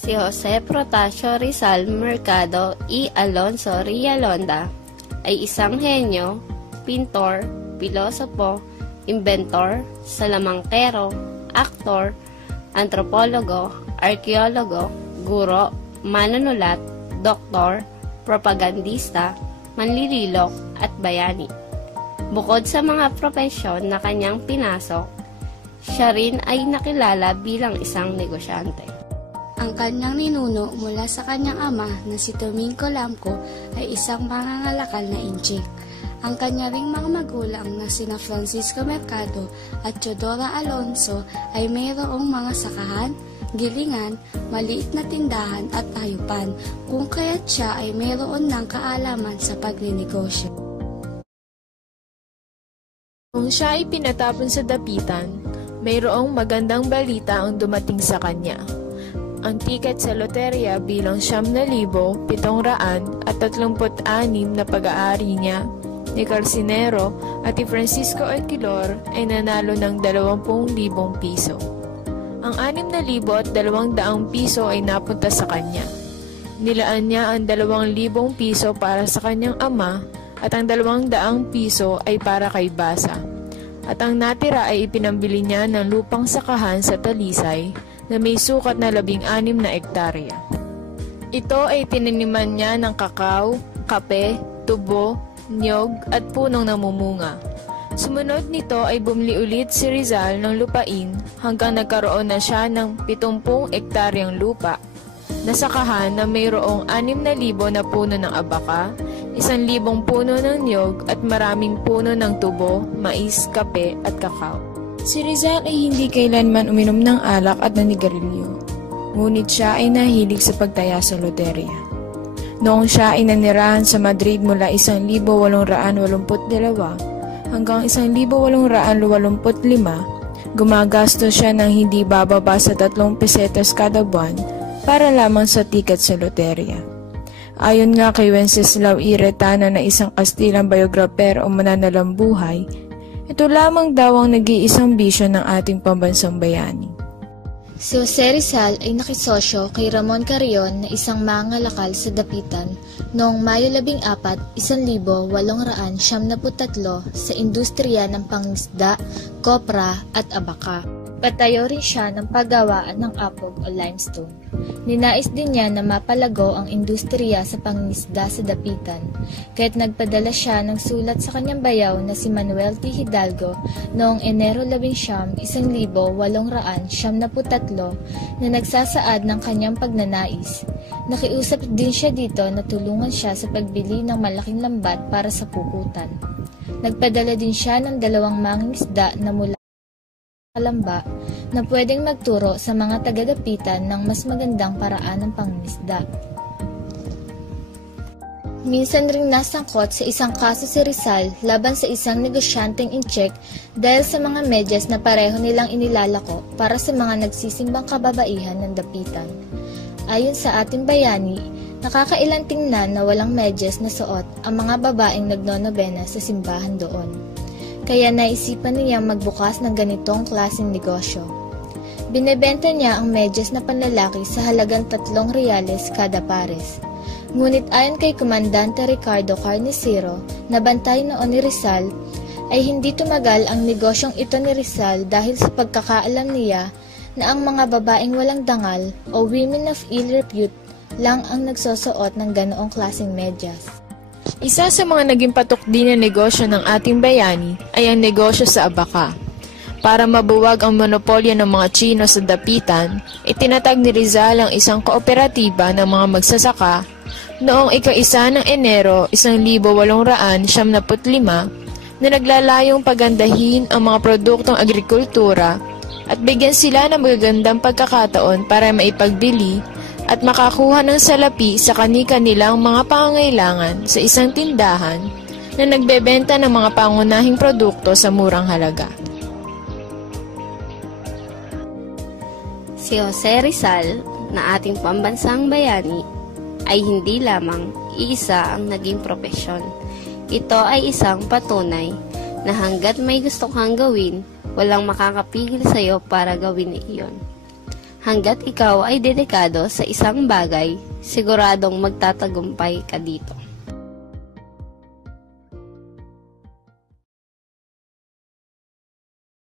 Si Jose Protasio Rizal Mercado y Alonso Rialonda ay isang henyo, pintor, pilosopo, inventor, salamangkero, aktor, antropologo, arkeologo, guro, manunulat, doktor, propagandista, manlililok at bayani. Bukod sa mga propesyon na kanyang pinasok, siya rin ay nakilala bilang isang negosyante. Ang kanyang ninuno mula sa kanyang ama na si Domingo Lamco ay isang mangangalakal na inchik. Ang kanya ring mga magulang na sina Francisco Mercado at Teodora Alonso ay mayroong mga sakahan, gilingan, maliit na tindahan at hayupan, kung kaya't siya ay mayroon ng kaalaman sa pagninegosyo. Kung siya ay pinatapon sa dapitan, mayroong magandang balita ang dumating sa kanya. Ang tiket sa loterya bilang 9,736 na pag-aari niya ni Carcinero at ni Francisco Alquilor ay nanalo ng 20,000 piso. Ang 6,200 piso ay napunta sa kanya. Nilaan niya ang 2,000 piso para sa kanyang ama at ang 200 piso ay para kay Basa. At ang natira ay ipinambili niya ng lupang sakahan sa Talisay na may sukat na 16 na ektarya. Ito ay tinaniman niya ng kakao, kape, tubo, niyog at punong namumunga. Sumunod nito ay bumili ulit si Rizal ng lupain hanggang nagkaroon na siya ng 70 ektaryang lupa na sakahan na mayroong 6,000 na puno ng abaka, 1,000 puno ng niyog at maraming puno ng tubo, mais, kape at kakao. Si Rizal ay hindi kailanman uminom ng alak at nanigarilyo, ngunit siya ay nahilig sa pagtaya sa loterya. Noong siya ay nanirahan sa Madrid mula 1,882 hanggang 1,885, gumagastos siya ng hindi bababa sa 3 pesetas kada buwan para lamang sa tiket sa loterya. Ayon nga kay Wenceslao E. Retana na isang Kastilang biograper o mananalambuhay, ito lamang daw ang nag-iisang bisyo ng ating pambansang bayani. Si Jose Rizal ay nakisosyo kay Ramon Carrion na isang mangangalakal sa Dapitan noong Mayo 14, 1873 sa industriya ng pangisda, kopra at abaka. Patayo rin siya ng paggawaan ng apog o limestone. Ninais din niya na mapalago ang industriya sa pangingisda sa Dapitan, kaya't nagpadala siya ng sulat sa kanyang bayaw na si Manuel T. Hidalgo noong Enero 11, 1873 na nagsasaad ng kanyang pagnanais. Nakiusap din siya dito na tulungan siya sa pagbili ng malaking lambat para sa pukutan. Nagpadala din siya ng 2 mangingisda na mula Kalamba na pwedeng magturo sa mga taga-dapitan ng mas magandang paraan ng pangingisda. Minsan ring nasangkot sa isang kaso si Rizal laban sa isang negosyanteng incheck dahil sa mga medyas na pareho nilang inilalako para sa mga nagsisimbang kababaihan ng dapitan. Ayon sa ating bayani, nakakailang tingnan na walang medyas na suot ang mga babaeng nagnonobena sa simbahan doon. Kaya naisipan niya magbukas ng ganitong klaseng negosyo. Binebenta niya ang medyas na panlalaki sa halagang 3 reales kada pares. Ngunit ayon kay Komandante Ricardo Carnicero, na bantay noon ni Rizal, ay hindi tumagal ang negosyong ito ni Rizal dahil sa pagkakaalam niya na ang mga babaeng walang dangal o women of ill repute lang ang nagsusuot ng ganoong klaseng medyas. Isa sa mga naging patok din na negosyo ng ating bayani ay ang negosyo sa abaka. Para mabuwag ang monopolyo ng mga Chino sa dapitan, itinatag ni Rizal ang isang kooperatiba ng mga magsasaka noong ika-1 ng Enero 1875 na naglalayong pagandahin ang mga produktong agrikultura at bigyan sila ng magagandang pagkakataon para maipagbili at makakuha ng salapi sa kani-kanilang mga pangangailangan sa isang tindahan na nagbebenta ng mga pangunahing produkto sa murang halaga. Si Jose Rizal, na ating pambansang bayani, ay hindi lamang iisa ang naging propesyon. Ito ay isang patunay na hanggat may gusto kang gawin, walang makakapigil sa iyo para gawin iyon. Hanggat ikaw ay dedikado sa isang bagay, siguradong magtatagumpay ka dito.